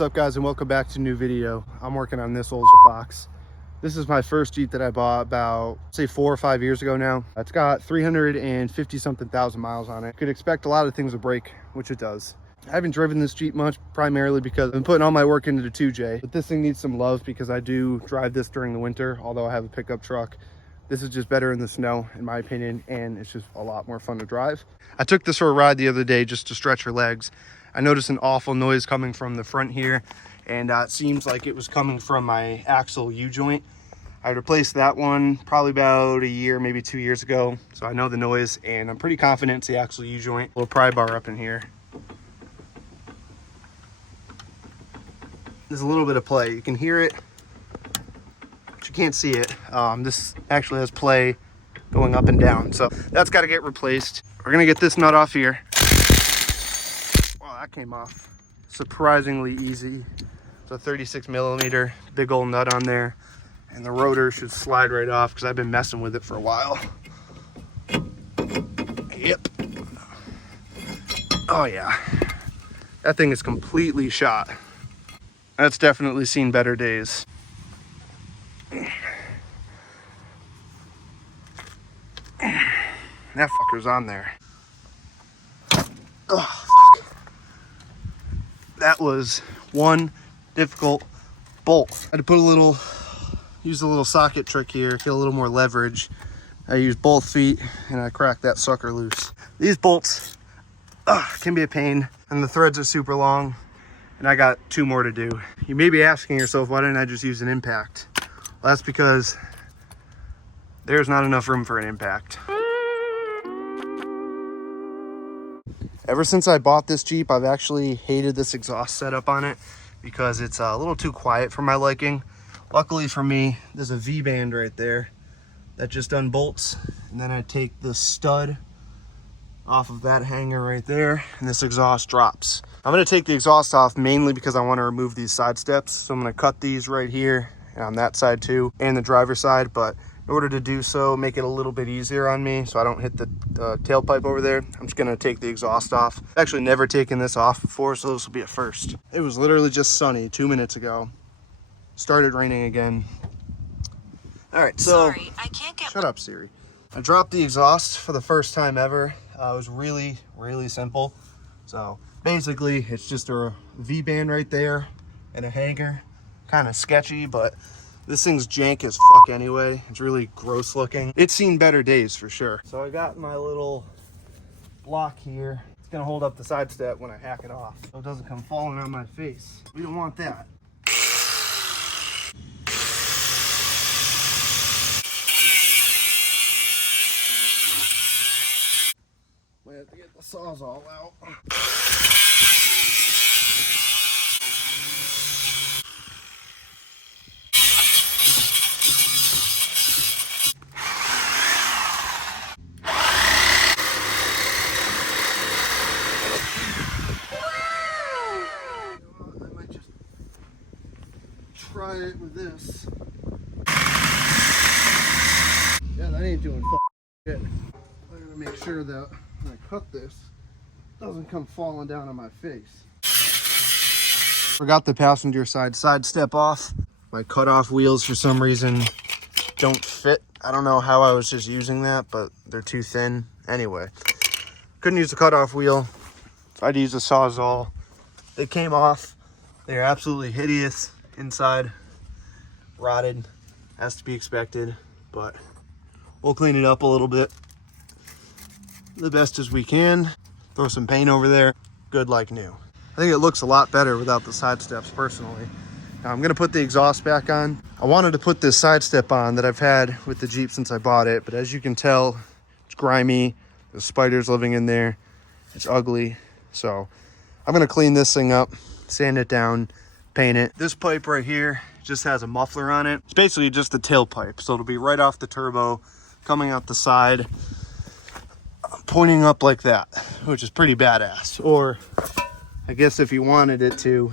What's up guys, and welcome back to a new video. I'm working on this old box. This is my first Jeep that I bought about, say, 4 or 5 years ago now. It's got 350 something thousand miles on it. Could expect a lot of things to break, which it does. I haven't driven this Jeep much, primarily because I've been putting all my work into the 2J, but this thing needs some love because I do drive this during the winter, although I have a pickup truck. This is just better in the snow, in my opinion, and it's just a lot more fun to drive. I took this for a ride the other day just to stretch her legs. I noticed an awful noise coming from the front here, and it seems like it was coming from my axle U-joint. I replaced that one probably about a year, maybe 2 years ago, so I know the noise, and I'm pretty confident it's the axle U-joint. Little pry bar up in here. There's a little bit of play. You can hear it, but you can't see it. This actually has play going up and down, so that's got to get replaced. We're gonna get this nut off here. That came off surprisingly easy. It's a 36 millimeter, big old nut on there, and the rotor should slide right off because I've been messing with it for a while. Yep. Oh yeah, that thing is completely shot. That's definitely seen better days. That fucker's on there. Oh, that was one difficult bolt. I had to use a little socket trick here, get a little more leverage. I used both feet and I cracked that sucker loose. These bolts can be a pain, and the threads are super long, and I got 2 more to do. You may be asking yourself, why didn't I just use an impact? Well, that's because there's not enough room for an impact. Ever since I bought this Jeep, I've actually hated this exhaust setup on it because it's a little too quiet for my liking. Luckily for me, there's a V-band right there that just unbolts, and then I take the stud off of that hanger right there, and this exhaust drops. I'm going to take the exhaust off mainly because I want to remove these side steps, so I'm going to cut these right here and on that side too, and the driver's side, but in order to do so, make it a little bit easier on me so I don't hit the tailpipe over there, I'm just gonna take the exhaust off. I've actually never taken this off before, so this will be a first. It was literally just sunny 2 minutes ago. Started raining again. All right, so sorry, I can't get. Shut up, Siri. I dropped the exhaust for the first time ever. It was really, really simple. So basically, it's just a V-band right there and a hanger. Kind of sketchy, but this thing's jank as fuck anyway. It's really gross looking. It's seen better days for sure. So I got my little block here. It's gonna hold up the side step when I hack it off, so it doesn't come falling on my face. We don't want that. We have to get the Sawzall out. Try it with this. Yeah, that ain't doing shit. I gotta make sure that when I cut this, it doesn't come falling down on my face. Forgot the passenger side step off. My cutoff wheels for some reason don't fit. I don't know how I was just using that, but they're too thin. Anyway, couldn't use the cutoff wheel, so I had to use a Sawzall. They came off. They're absolutely hideous. Inside, rotted, as to be expected, but we'll clean it up a little bit the best as we can. Throw some paint over there, good like new. I think it looks a lot better without the side steps personally. Now I'm gonna put the exhaust back on. I wanted to put this side step on that I've had with the Jeep since I bought it, but as you can tell, it's grimy. There's spiders living in there. It's ugly. So I'm gonna clean this thing up, sand it down, paint it. This pipe right here just has a muffler on it. It's basically just the tailpipe, so it'll be right off the turbo, coming out the side, pointing up like that, which is pretty badass. Or I guess if you wanted it to,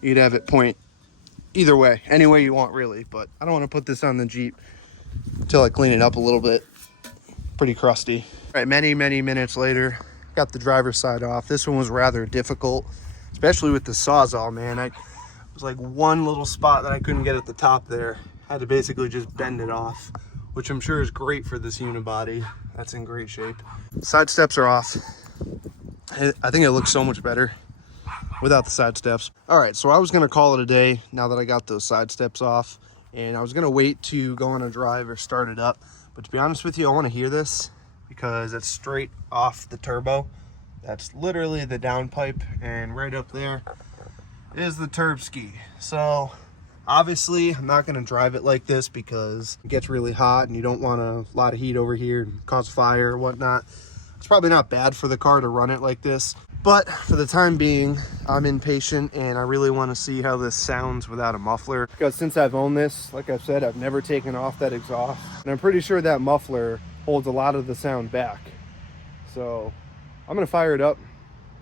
you'd have it point either way, any way you want really, but I don't want to put this on the Jeep until I clean it up a little bit. Pretty crusty. All right, many minutes later, got the driver's side off. This one was rather difficult. especially with the Sawzall, man. It was like one little spot that I couldn't get at the top there. Had to basically just bend it off, which I'm sure is great for this unibody. That's in great shape. Side steps are off. I think it looks so much better without the side steps. All right, so I was gonna call it a day now that I got those side steps off, and I was gonna wait to go on a drive or start it up. But to be honest with you, I wanna hear this because it's straight off the turbo. That's literally the downpipe, and right up there is the turb ski. So obviously I'm not gonna drive it like this because it gets really hot and you don't want a lot of heat over here and cause fire or whatnot. It's probably not bad for the car to run it like this, but for the time being, I'm impatient and I really want to see how this sounds without a muffler. Because since I've owned this, like I've said, I've never taken off that exhaust. And I'm pretty sure that muffler holds a lot of the sound back. So I'm going to fire it up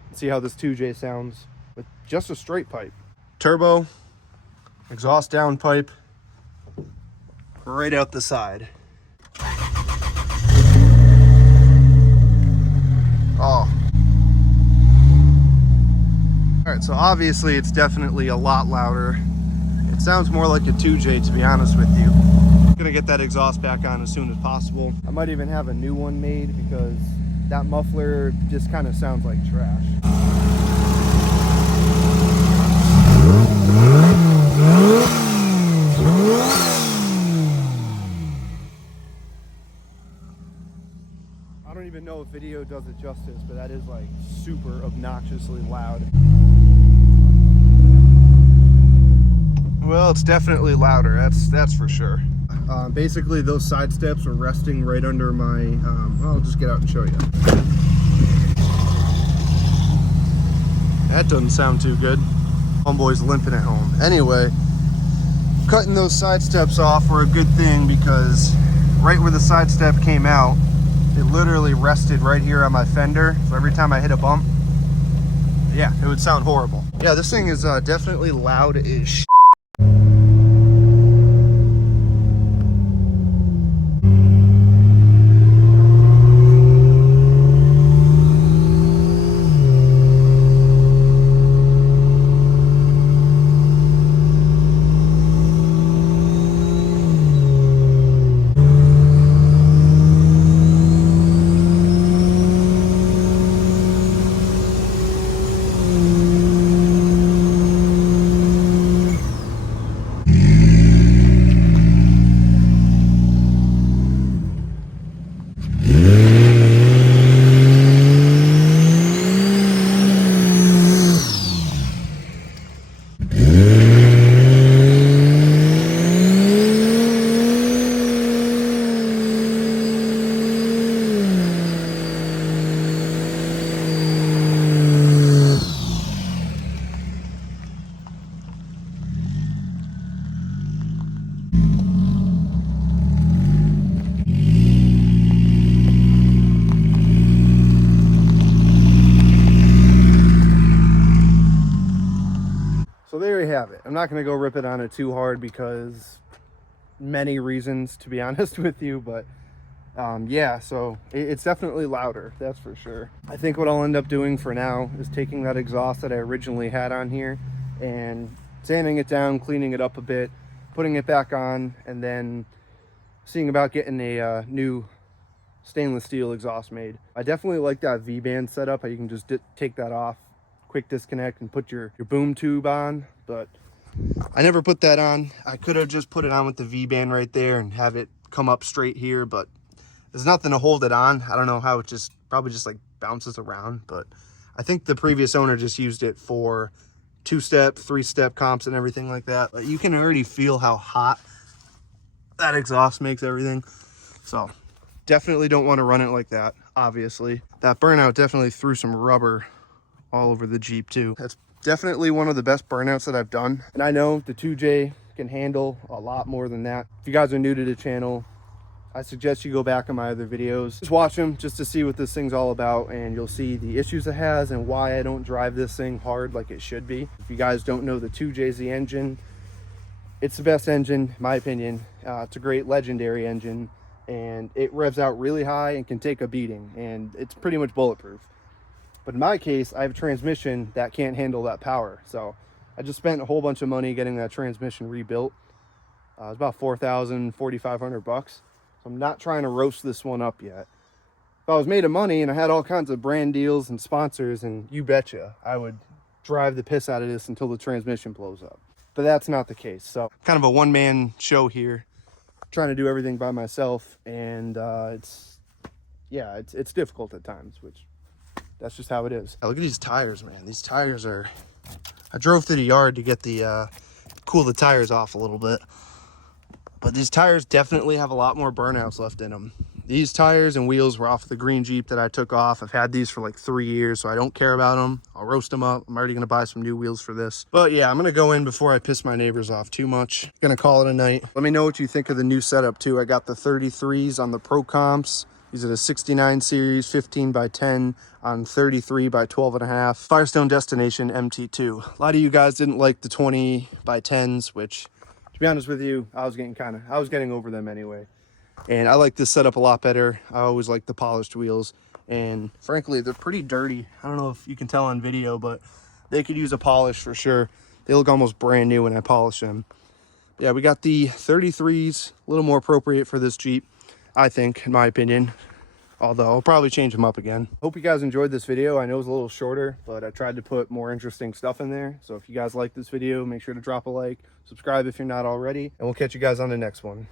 and see how this 2J sounds with just a straight pipe. Turbo, exhaust down pipe, right out the side. Oh. All right, so obviously it's definitely a lot louder. It sounds more like a 2J, to be honest with you. I'm gonna get that exhaust back on as soon as possible. I might even have a new one made because that muffler just kind of sounds like trash. I don't even know if video does it justice, but that is like super obnoxiously loud. Well, it's definitely louder, that's for sure. Basically, those side steps are resting right under my, I'll just get out and show you. That doesn't sound too good. Homeboy's limping at home. Anyway, cutting those side steps off were a good thing because right where the side step came out, it literally rested right here on my fender. So every time I hit a bump, yeah, it would sound horrible. Yeah, this thing is definitely loud as shit. So there you have it. I'm not going to go rip it on it too hard because many reasons, to be honest with you, but yeah, so it's definitely louder, that's for sure. I think what I'll end up doing for now is taking that exhaust that I originally had on here and sanding it down, cleaning it up a bit, putting it back on, and then seeing about getting a new stainless steel exhaust made. I definitely like that V-band setup, how you can just take that off, quick disconnect, and put your boom tube on, but I never put that on. I could have just put it on with the V-band right there and have it come up straight here, but there's nothing to hold it on. I don't know how it just probably just like bounces around, but I think the previous owner just used it for 2-step, 3-step comps and everything like that. But you can already feel how hot that exhaust makes everything. So definitely don't want to run it like that, obviously. That burnout definitely threw some rubber all over the Jeep too. That's definitely one of the best burnouts that I've done. And I know the 2J can handle a lot more than that. If you guys are new to the channel, I suggest you go back on my other videos. Just watch them just to see what this thing's all about, and you'll see the issues it has and why I don't drive this thing hard like it should be. If you guys don't know, the 2J's the engine. It's the best engine, in my opinion. It's a great legendary engine, and it revs out really high and can take a beating, and it's pretty much bulletproof. But in my case, I have a transmission that can't handle that power. So I just spent a whole bunch of money getting that transmission rebuilt. It's about $4,500. So I'm not trying to roast this one up yet. If I was made of money and I had all kinds of brand deals and sponsors, and you betcha, I would drive the piss out of this until the transmission blows up. But that's not the case. So kind of a one-man show here, trying to do everything by myself, and it's difficult at times, which that's just how it is. Now, look at these tires, man. These tires are, I drove through the yard to get the cool the tires off a little bit, but these tires definitely have a lot more burnouts left in them. These tires and wheels were off the green Jeep that I took off. I've had these for like 3 years, so I don't care about them. I'll roast them up. I'm already gonna buy some new wheels for this. But yeah, I'm gonna go in before I piss my neighbors off too much. Gonna call it a night. Let me know what you think of the new setup too. I got the 33s on the Pro Comps. These are the 69 series, 15 by 10 on 33 by 12.5. Firestone Destination MT2. A lot of you guys didn't like the 20 by 10s, which, to be honest with you, I was getting over them anyway. And I like this setup a lot better. I always like the polished wheels, and frankly, they're pretty dirty. I don't know if you can tell on video, but they could use a polish for sure. They look almost brand new when I polish them. Yeah, we got the 33s, a little more appropriate for this Jeep, I think, in my opinion. Although I'll probably change them up again. Hope you guys enjoyed this video. I know it was a little shorter, but I tried to put more interesting stuff in there. So if you guys like this video, make sure to drop a like, subscribe if you're not already, and we'll catch you guys on the next one.